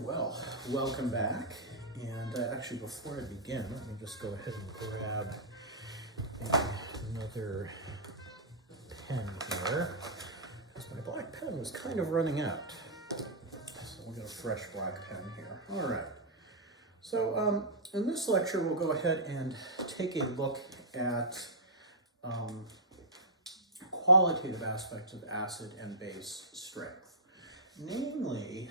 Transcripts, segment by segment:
Well, welcome back. And actually, before I begin, let me just go ahead and grab another pen here. Because my black pen was kind of running out. So we'll get a fresh black pen here. All right. So in this lecture, we'll go ahead and take a look at qualitative aspects of acid and base strength. Namely,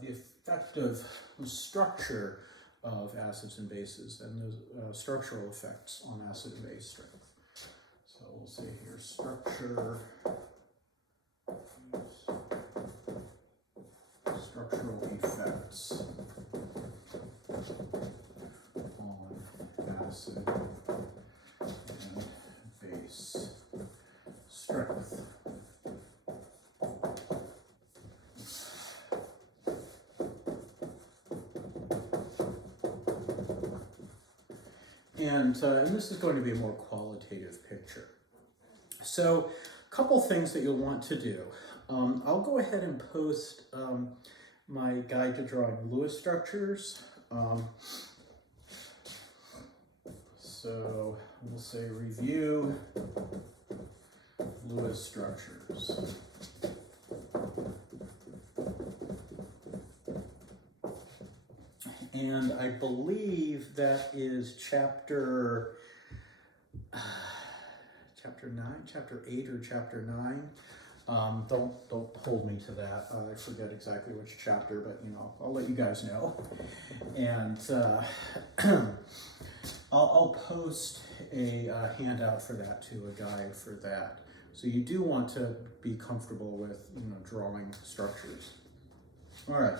the effective structure of acids and bases and the structural effects on acid and base strength. So we'll say here structural effects on acid and base strength. And this is going to be a more qualitative picture. So a couple things that you'll want to do. I'll go ahead and post my guide to drawing Lewis structures. So we'll say review Lewis structures. And I believe that is chapter 9, chapter 8 or chapter 9. Don't hold me to that. I forget exactly which chapter, but I'll let you guys know. And I'll post a handout for that too, a guide for that. So you do want to be comfortable with drawing structures. All right.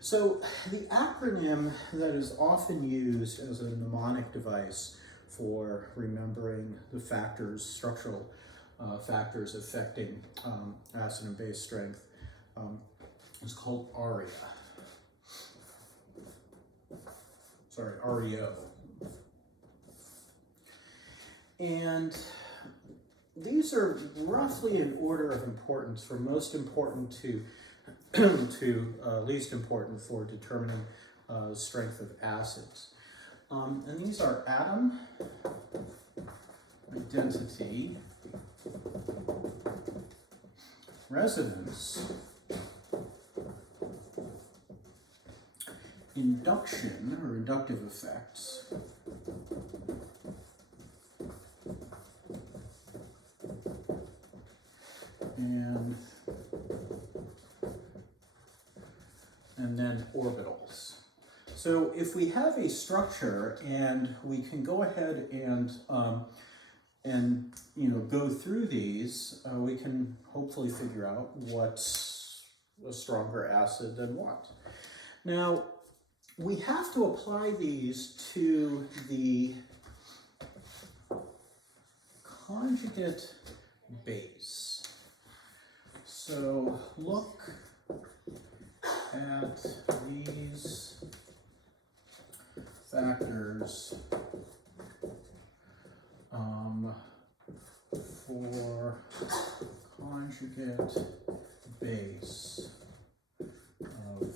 So the acronym that is often used as a mnemonic device for remembering the factors, structural factors affecting acid and base strength is called ARIA. Sorry, REO. And these are roughly in order of importance, from most important to least important for determining strength of acids. And these are atom, identity, resonance, induction or inductive effects, and then orbitals. So if we have a structure and we can go ahead and go through these, we can hopefully figure out what's a stronger acid than what. Now, we have to apply these to the conjugate base. So look at these factors for conjugate base of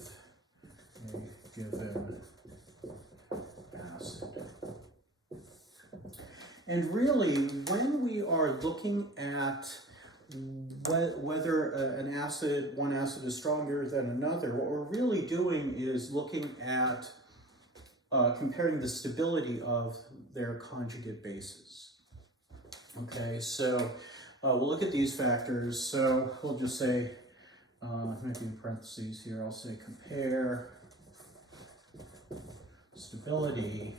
a given acid. And really, when we are looking at whether one acid is stronger than another, what we're really doing is looking at comparing the stability of their conjugate bases. Okay, so we'll look at these factors. So we'll just say, maybe in parentheses here, I'll say compare stability.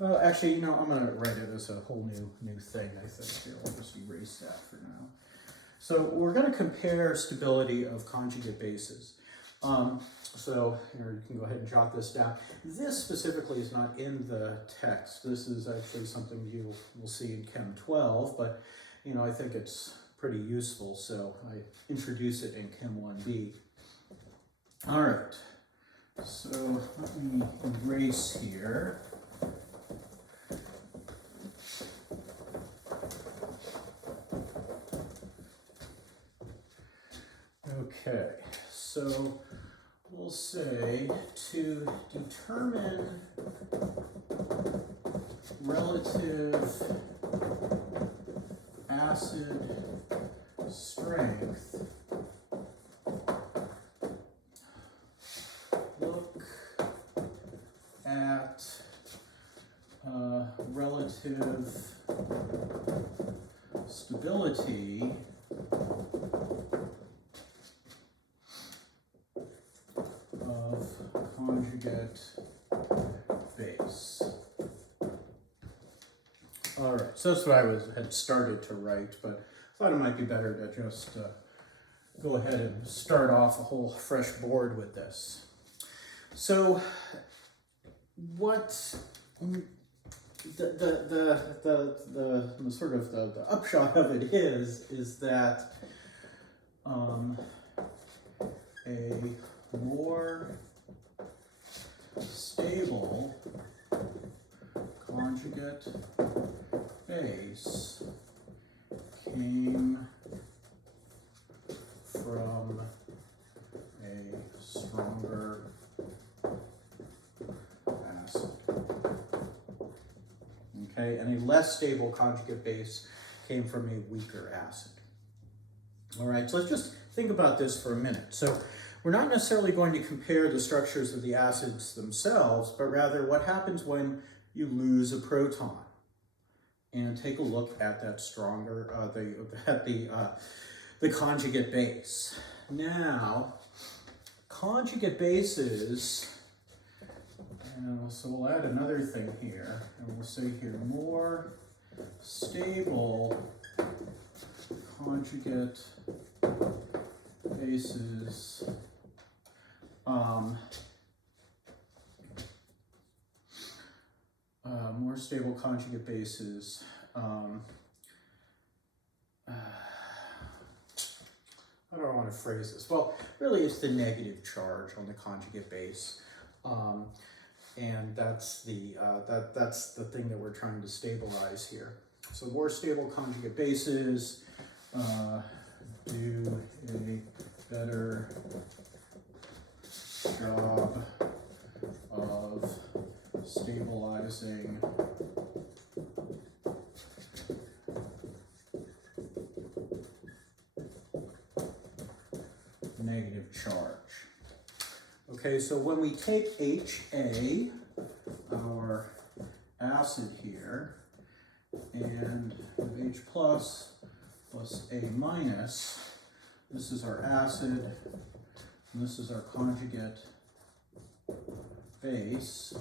Well, actually, I'm going to write it as a whole new thing, I think. Here, I'll just erase that for now. So we're going to compare stability of conjugate bases. So here, you can go ahead and jot this down. This specifically is not in the text. This is actually something you will see in Chem 12, but I think it's pretty useful, so I introduce it in Chem 1B. All right, so let me erase here. Okay, so we'll say to determine relative acid strength, look at relative stability of conjugate base. All right, so that's what I had started to write, but I thought it might be better to just go ahead and start off a whole fresh board with this. So what the sort of the upshot of it is that a more stable conjugate base came from a stronger acid. Okay, and a less stable conjugate base came from a weaker acid. All right, so let's just think about this for a minute. So we're not necessarily going to compare the structures of the acids themselves, but rather what happens when you lose a proton. And take a look at that stronger, the conjugate base. Now, conjugate bases, and so we'll add another thing here, and we'll say here more stable conjugate bases more stable conjugate bases. How do I want to phrase this? Well, really it's the negative charge on the conjugate base. And that's the thing that we're trying to stabilize here. So more stable conjugate bases do a better job of stabilizing negative charge. Okay, so when we take HA, our acid here, and H plus A minus, this is our acid, and this is our conjugate base.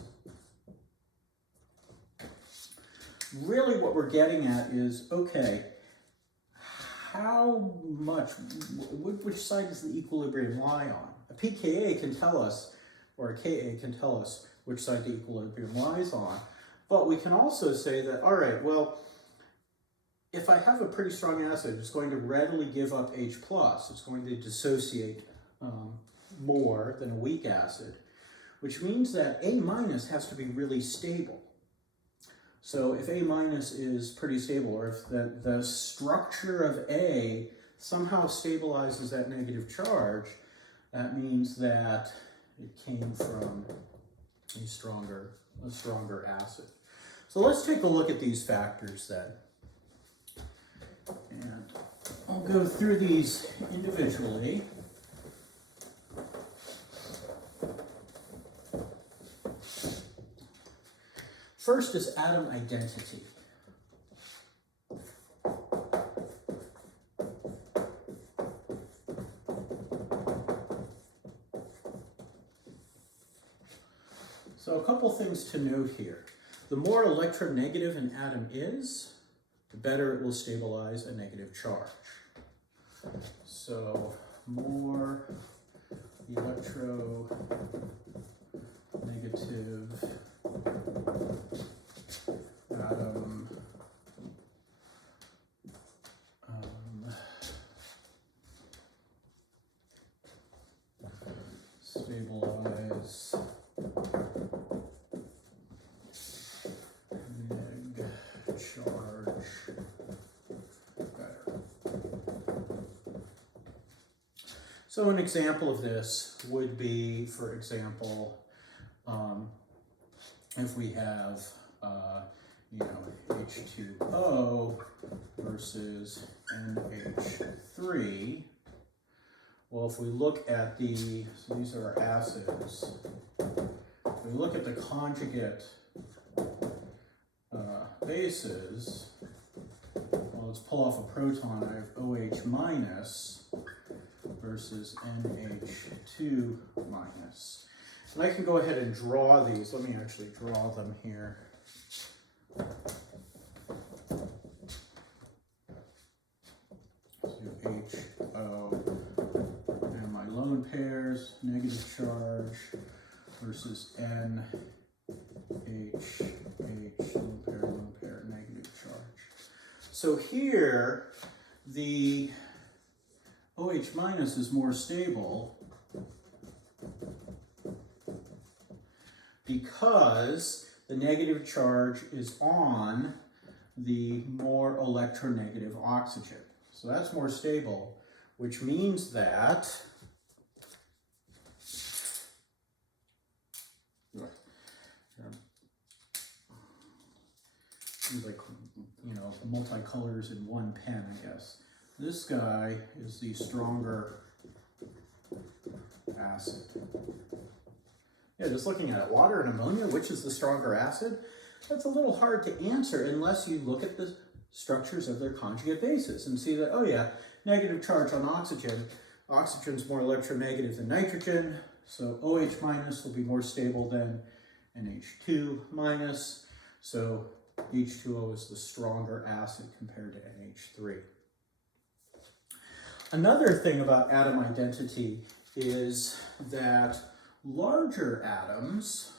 Really what we're getting at is, okay, how much, which side does the equilibrium lie on? A pKa can tell us, or a Ka can tell us which side the equilibrium lies on, but we can also say that, all right, well, if I have a pretty strong acid, it's going to readily give up H+. It's going to dissociate more than a weak acid, which means that A- has to be really stable. So if A- is pretty stable, or if the structure of A somehow stabilizes that negative charge, that means that it came from a stronger acid. So let's take a look at these factors then. And I'll go through these individually. First is atom identity. So a couple things to note here. The more electronegative an atom is, the better it will stabilize a negative charge. So more electronegative atom stabilize neg charge better. So an example of this would be, for example, if we have, H2O versus NH3. Well, if we look at so these are our acids. If we look at the conjugate bases, well, let's pull off a proton. I have OH minus versus NH2 minus. And I can go ahead and draw these. Let me actually draw them here. So HO and my lone pairs, negative charge, versus NH, lone pair, negative charge. So here, the OH minus is more stable because the negative charge is on the more electronegative oxygen. So that's more stable, which means that like, multicolors in one pen, I guess. This guy is the stronger acid. Yeah, just looking at it, water and ammonia, which is the stronger acid? That's a little hard to answer unless you look at the structures of their conjugate bases and see that, oh yeah, negative charge on oxygen. Oxygen's more electronegative than nitrogen, so OH minus will be more stable than NH2 minus, so H2O is the stronger acid compared to NH3. Another thing about atom identity is that larger atoms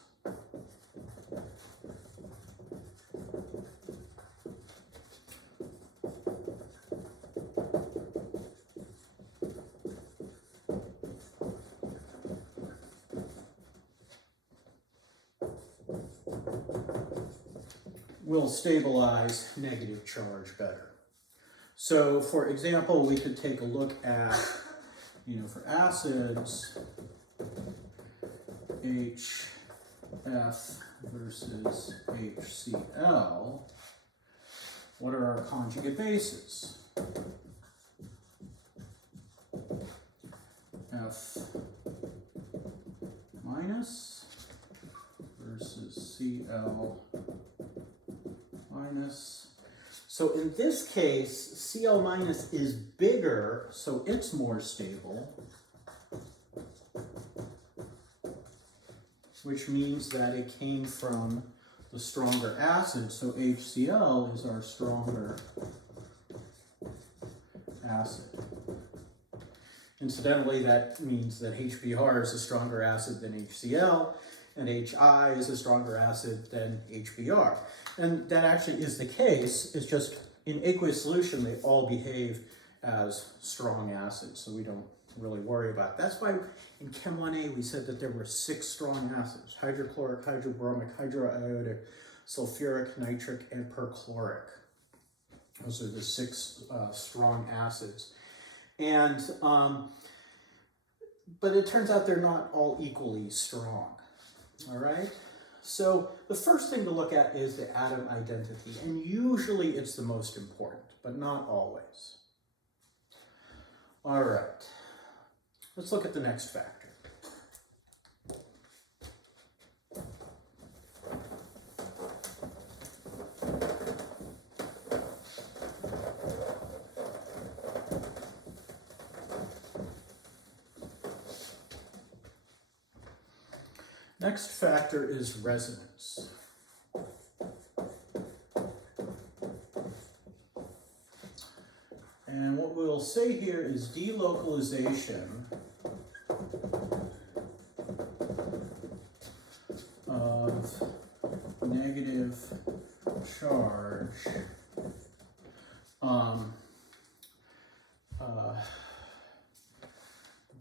will stabilize negative charge better. So, for example, we could take a look at, for acids, HF versus HCl, what are our conjugate bases? F minus versus Cl minus. So in this case, Cl minus is bigger, so it's more stable, which means that it came from the stronger acid, so HCl is our stronger acid. Incidentally, that means that HBr is a stronger acid than HCl, and HI is a stronger acid than HBr. And that actually is the case. It's just in aqueous solution, they all behave as strong acids, so we don't really worry about it. That's why in Chem 1A we said that there were 6 strong acids: hydrochloric, hydrobromic, hydroiodic, sulfuric, nitric, and perchloric. Those are the 6 strong acids. And, but it turns out they're not all equally strong. All right, so the first thing to look at is the atom identity, and usually it's the most important, but not always. All right, let's look at the next factor. Next factor is resonance. And what we'll say here is delocalization of negative charge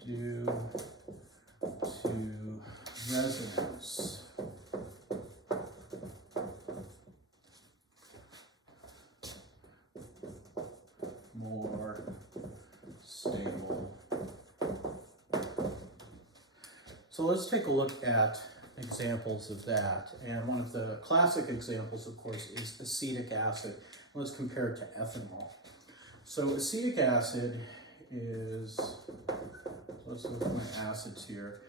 due to resonance. More stable So let's take a look at examples of that. And one of the classic examples, of course, is acetic acid. Let's compare it to ethanol. So acetic acid is, let's look at my acids here.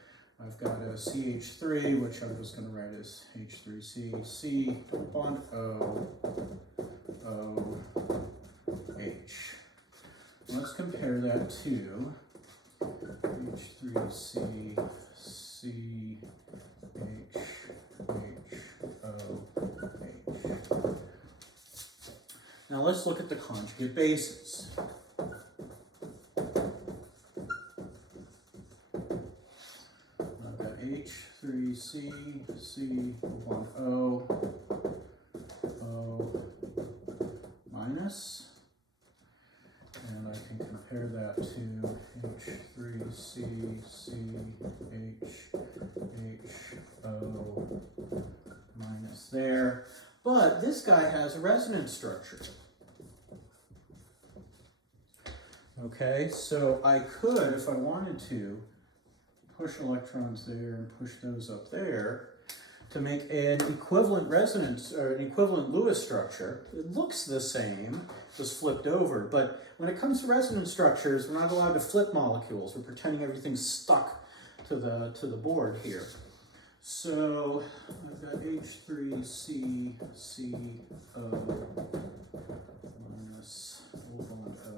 I've got a CH3, which I'm just going to write as H3C, C, double bond O, O, H. Let's compare that to H3C, C, H, H, O, H. Now let's look at the conjugate bases. I've got H3C, C, bond O, O minus. And I can compare that to H3C, C, H, H, O minus there. But this guy has a resonance structure. Okay, so I could, if I wanted to, push electrons there and push those up there to make an equivalent resonance or an equivalent Lewis structure. It looks the same, just flipped over, but when it comes to resonance structures, we're not allowed to flip molecules. We're pretending everything's stuck to the board here. So I've got H3C, C, O minus bond O.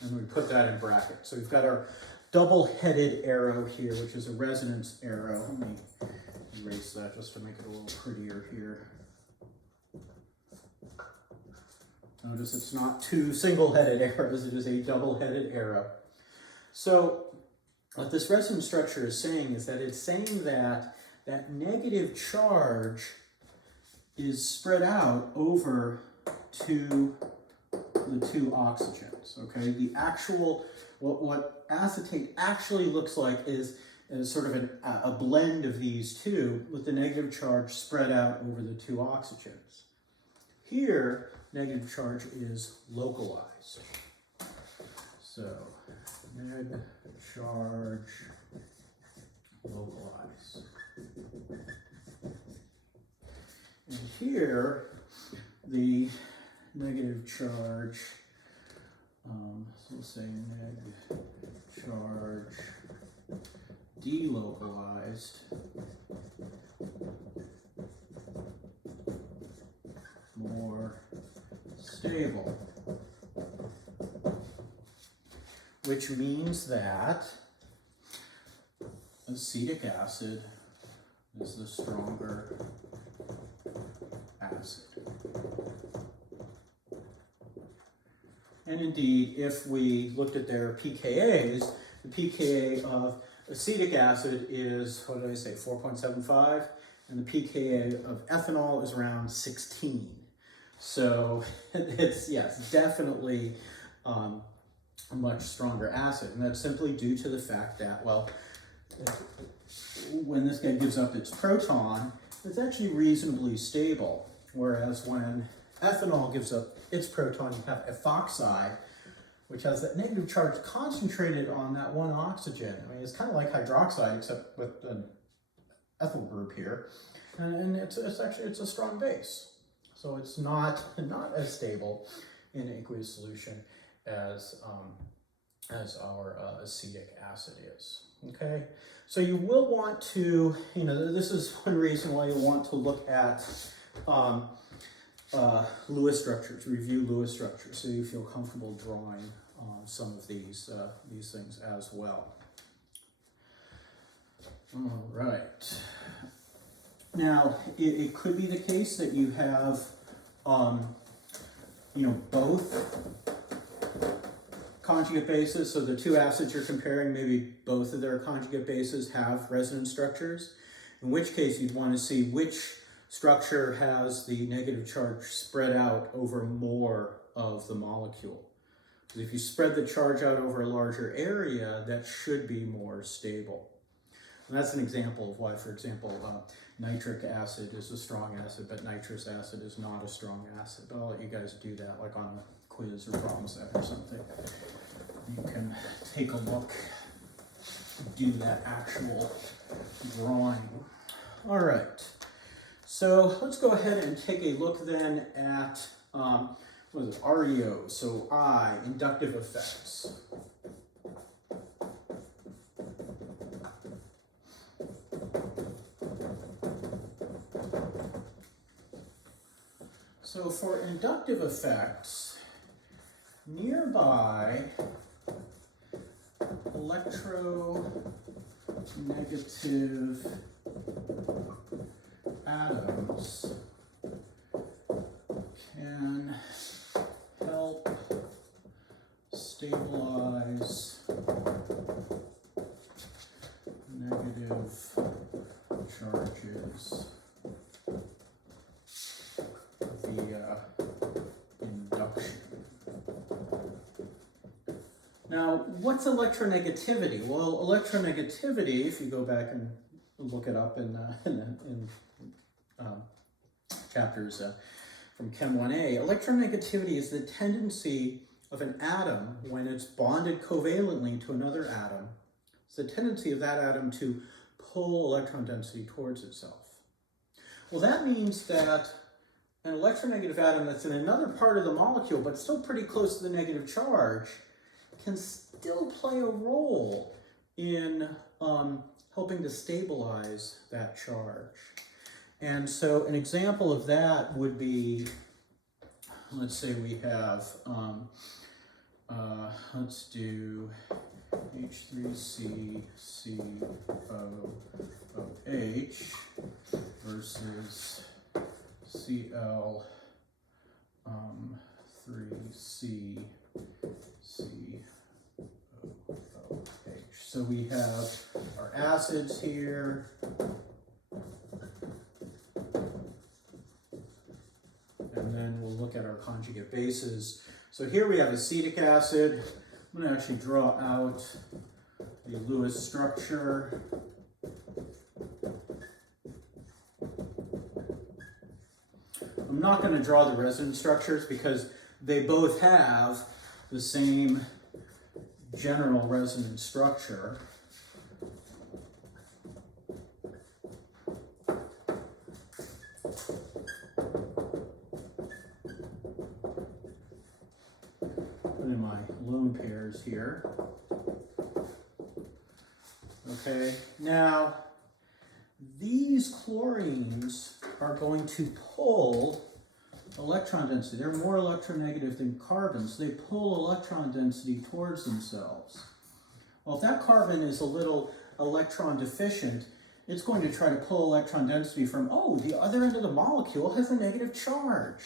And we put that in brackets. So we've got our double-headed arrow here, which is a resonance arrow. Let me erase that just to make it a little prettier here. Notice it's not two single-headed arrows, it is a double-headed arrow. So what this resonance structure is saying is that it's saying that that negative charge is spread out over the two oxygens, okay? The actual, what acetate actually looks like is sort of a blend of these two with the negative charge spread out over the two oxygens. Here, negative charge is localized. So, neg charge localized. And here, the negative charge, so we'll say neg charge delocalized, more stable, which means that acetic acid is the stronger acid. And indeed, if we looked at their pKa's, the pKa of acetic acid is, what did I say, 4.75, and the pKa of ethanol is around 16. So it's, yes, definitely a much stronger acid. And that's simply due to the fact that, well, when this guy gives up its proton, it's actually reasonably stable. Whereas when ethanol gives up its proton, you have ethoxide, which has that negative charge concentrated on that one oxygen. I mean, it's kind of like hydroxide, except with an ethyl group here. And it's a strong base. So it's not as stable in aqueous solution as our acetic acid is. Okay, so you will want to, this is one reason why you want to look at Lewis structures, review Lewis structures, so you feel comfortable drawing some of these things as well. All right. Now, it could be the case that you have, both conjugate bases. So the two acids you're comparing, maybe both of their conjugate bases have resonance structures, in which case you'd want to see which structure has the negative charge spread out over more of the molecule. Because if you spread the charge out over a larger area, that should be more stable. And that's an example of why, for example, nitric acid is a strong acid, but nitrous acid is not a strong acid. But I'll let you guys do that, like on the quiz or problem set or something. you can take a look, do that actual drawing. All right, so let's go ahead and take a look then at, what is it, REO, so I, inductive effects. So for inductive effects, nearby electronegative atoms can help stabilize negative charges via induction. Now, what's electronegativity? Well, electronegativity, if you go back and look it up in chapters from Chem 1A, electronegativity is the tendency of an atom, when it's bonded covalently to another atom, it's the tendency of that atom to pull electron density towards itself. Well, that means that an electronegative atom that's in another part of the molecule, but still pretty close to the negative charge, can still play a role in helping to stabilize that charge. And so an example of that would be, let's say we have, let's do H3CCOOH versus Cl3CCOOH. So we have our acids here. And then we'll look at our conjugate bases. So here we have acetic acid. I'm going to actually draw out the Lewis structure. I'm not going to draw the resonance structures because they both have the same general resonance structure. Put in my lone pairs here. Okay, now these chlorines are going to pull electron density. They're more electronegative than carbons. They pull electron density towards themselves. Well, if that carbon is a little electron deficient, it's going to try to pull electron density from, oh, the other end of the molecule has a negative charge.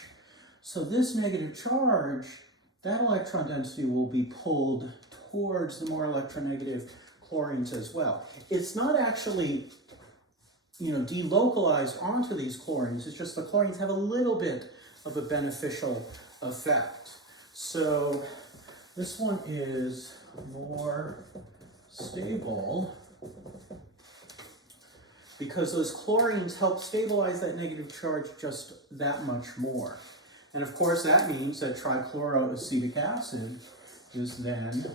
So this negative charge, that electron density will be pulled towards the more electronegative chlorines as well. It's not actually, delocalized onto these chlorines. It's just the chlorines have a little bit of a beneficial effect. So this one is more stable because those chlorines help stabilize that negative charge just that much more. And of course that means that trichloroacetic acid is then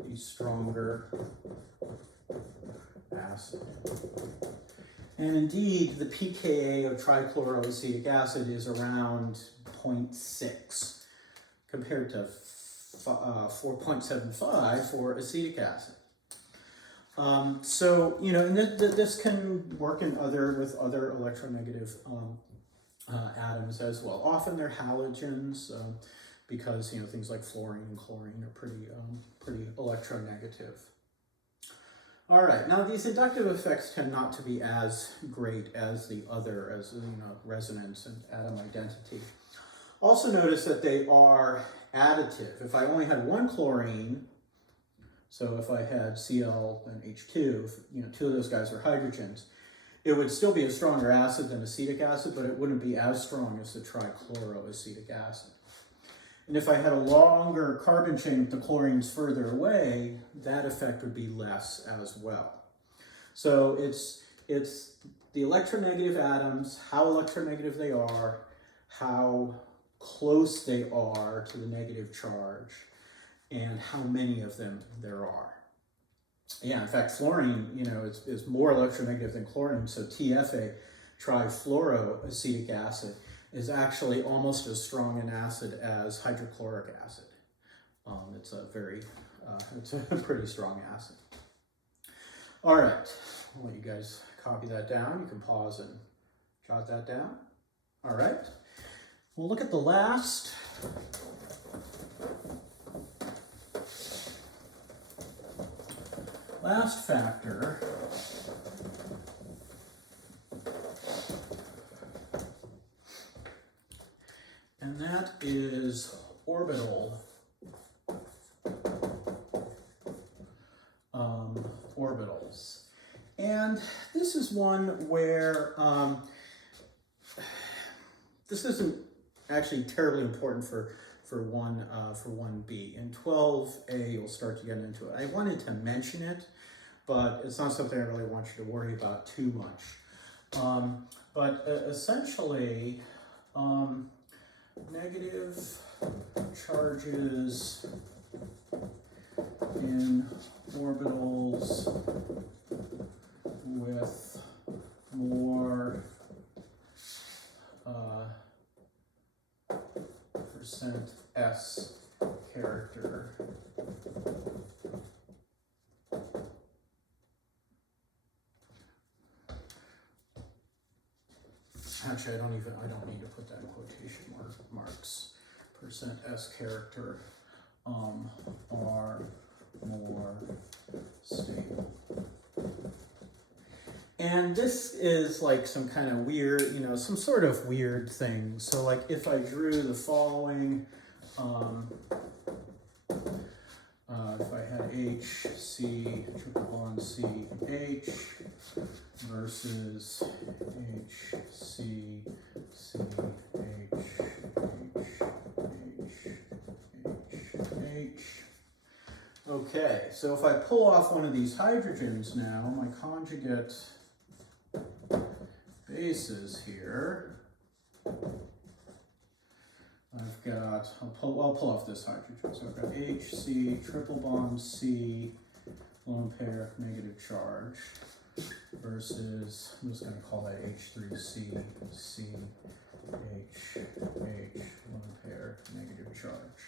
a stronger acid. And indeed, the pKa of trichloroacetic acid is around 0.6 compared to 4.75 for acetic acid. And this can work with other electronegative atoms as well. Often they're halogens because things like fluorine and chlorine are pretty electronegative. All right, now these inductive effects tend not to be as great as the other, as resonance and atom identity. Also notice that they are additive. If I only had one chlorine, so if I had Cl and H2, two of those guys are hydrogens, it would still be a stronger acid than acetic acid, but it wouldn't be as strong as the trichloroacetic acid. And if I had a longer carbon chain with the chlorines further away, that effect would be less as well. So it's the electronegative atoms, how electronegative they are, how close they are to the negative charge, and how many of them there are. Yeah, in fact, fluorine, is more electronegative than chlorine, so TFA, trifluoroacetic acid, is actually almost as strong an acid as hydrochloric acid. It's a pretty strong acid. All right, I'll let you guys copy that down. You can pause and jot that down. All right, we'll look at the last factor. And that is orbitals. And this is one where this isn't actually terribly important for 1B. In 12A, you'll start to get into it. I wanted to mention it, but it's not something I really want you to worry about too much. But essentially, negative charges in orbitals with more percent S character actually, I don't need to put that in quotation marks. Percent S character are more stable. And this is like some kind of weird, some sort of weird thing. So like if I drew the following, if I had H, C, triple bond C, H versus H, C, C, H, H. Okay, so if I pull off one of these hydrogens now, my conjugate bases here, I'll pull off this hydrogen. So I've got HC, triple bond C, lone pair, negative charge, versus, I'm just going to call that H3C, C, H, lone pair, negative charge.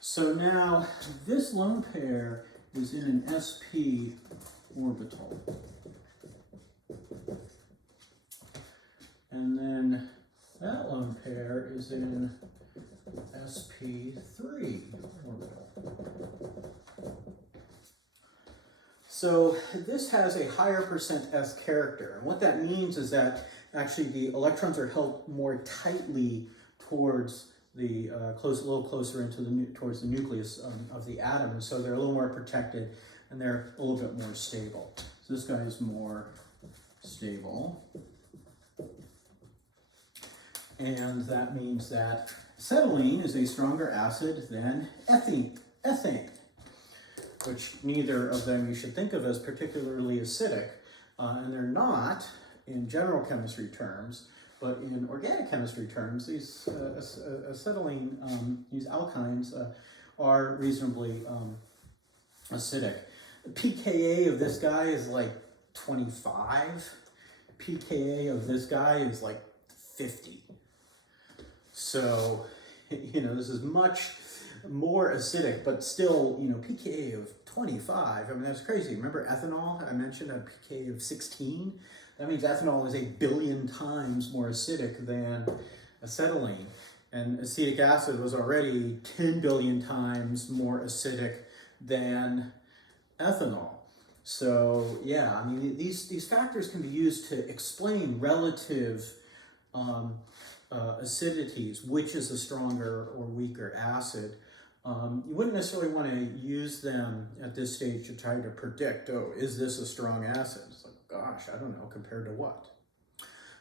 So now this lone pair is in an sp orbital. And then that lone pair is in sp3 orbital. So this has a higher percent S character. And what that means is that actually the electrons are held more tightly towards the a little closer into towards the nucleus of the atom, and so they're a little more protected and they're a little bit more stable. So this guy is more stable, and that means that acetylene is a stronger acid than ethane, which neither of them you should think of as particularly acidic, and they're not in general chemistry terms. But in organic chemistry terms, these acetylene, these alkynes, are reasonably acidic. The pKa of this guy is like 25. pKa of this guy is like 50. So, this is much more acidic, but still, pKa of 25. I mean, that's crazy. Remember ethanol? I mentioned a pKa of 16. That means ethanol is 1 billion times more acidic than acetylene. And acetic acid was already 10 billion times more acidic than ethanol. So yeah, I mean, these factors can be used to explain relative acidities, which is a stronger or weaker acid. You wouldn't necessarily want to use them at this stage to try to predict, is this a strong acid? It's like, gosh, I don't know, compared to what?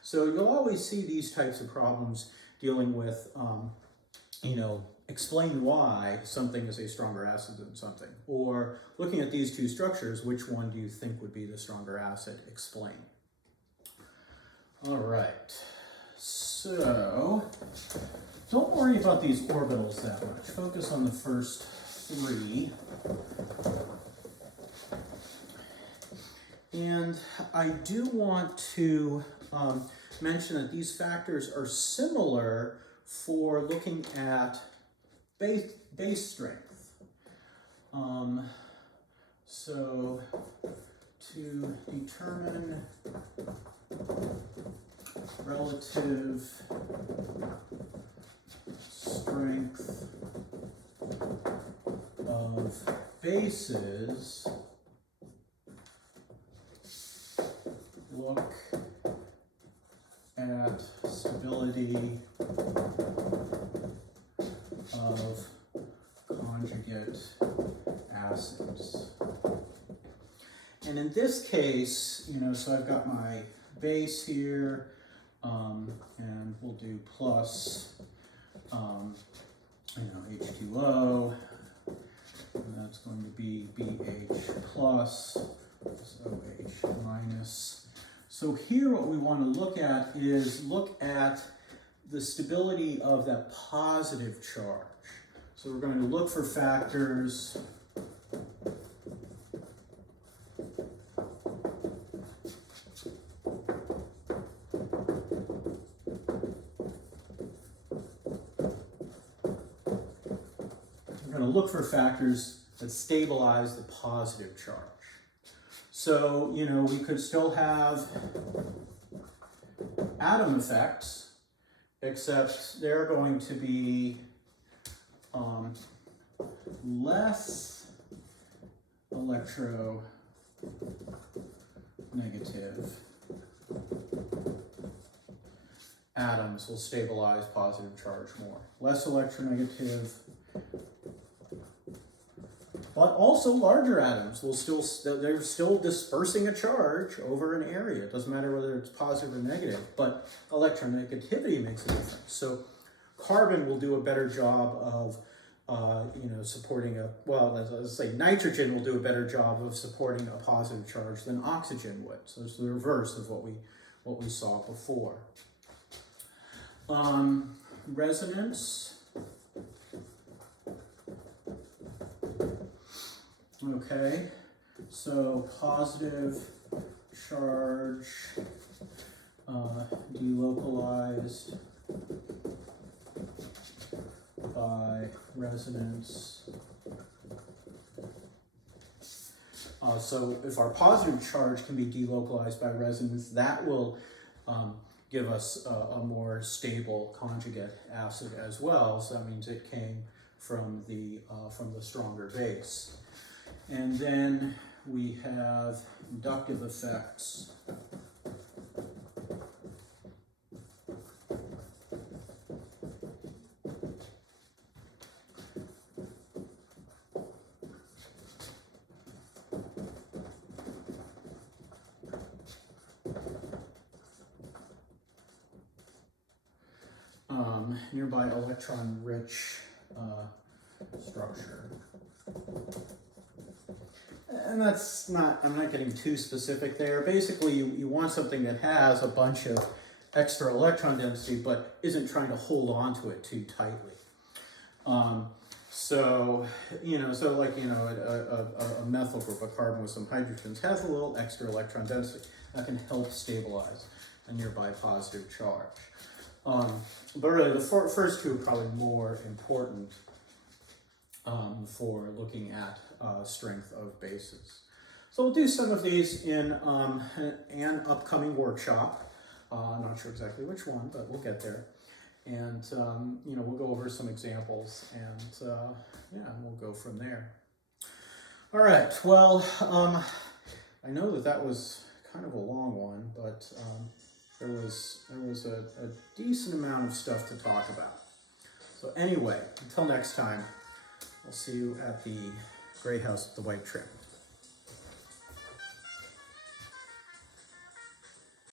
So you'll always see these types of problems dealing with, explain why something is a stronger acid than something. Or looking at these two structures, which one do you think would be the stronger acid? Explain. All right, so don't worry about these orbitals that much. Focus on the first 3. And I do want to mention that these factors are similar for looking at base strength. So to determine relative strength of bases, look at stability of conjugate acids. And in this case, so I've got my base here, and we'll do plus, H2O, and that's going to be BH plus, OH minus. So here what we want to look at is the stability of that positive charge. So we're going to look for factors that stabilize the positive charge. So, we could still have atom effects, except they're going to be less electronegative. Atoms will stabilize positive charge more. Less electronegative, but also larger atoms they're still dispersing a charge over an area. It doesn't matter whether it's positive or negative, but electronegativity makes a difference. So carbon will do a better job of, supporting let's say nitrogen will do a better job of supporting a positive charge than oxygen would. So it's the reverse of what we saw before. Resonance. Okay, so positive charge delocalized by resonance. So if our positive charge can be delocalized by resonance, that will give us a more stable conjugate acid as well. So that means it came from the stronger base. And then we have inductive effects. Nearby electron-rich structure. And I'm not getting too specific there. Basically, you want something that has a bunch of extra electron density, but isn't trying to hold on to it too tightly. A methyl group, a carbon with some hydrogens, has a little extra electron density that can help stabilize a nearby positive charge. But really, the first two are probably more important for looking at strength of bases. So we'll do some of these in an upcoming workshop. I'm not sure exactly which one, but we'll get there. And, we'll go over some examples and, we'll go from there. All right, well, I know that was kind of a long one, but there was a decent amount of stuff to talk about. So anyway, until next time, I'll see you at the Gray House with the White Trim.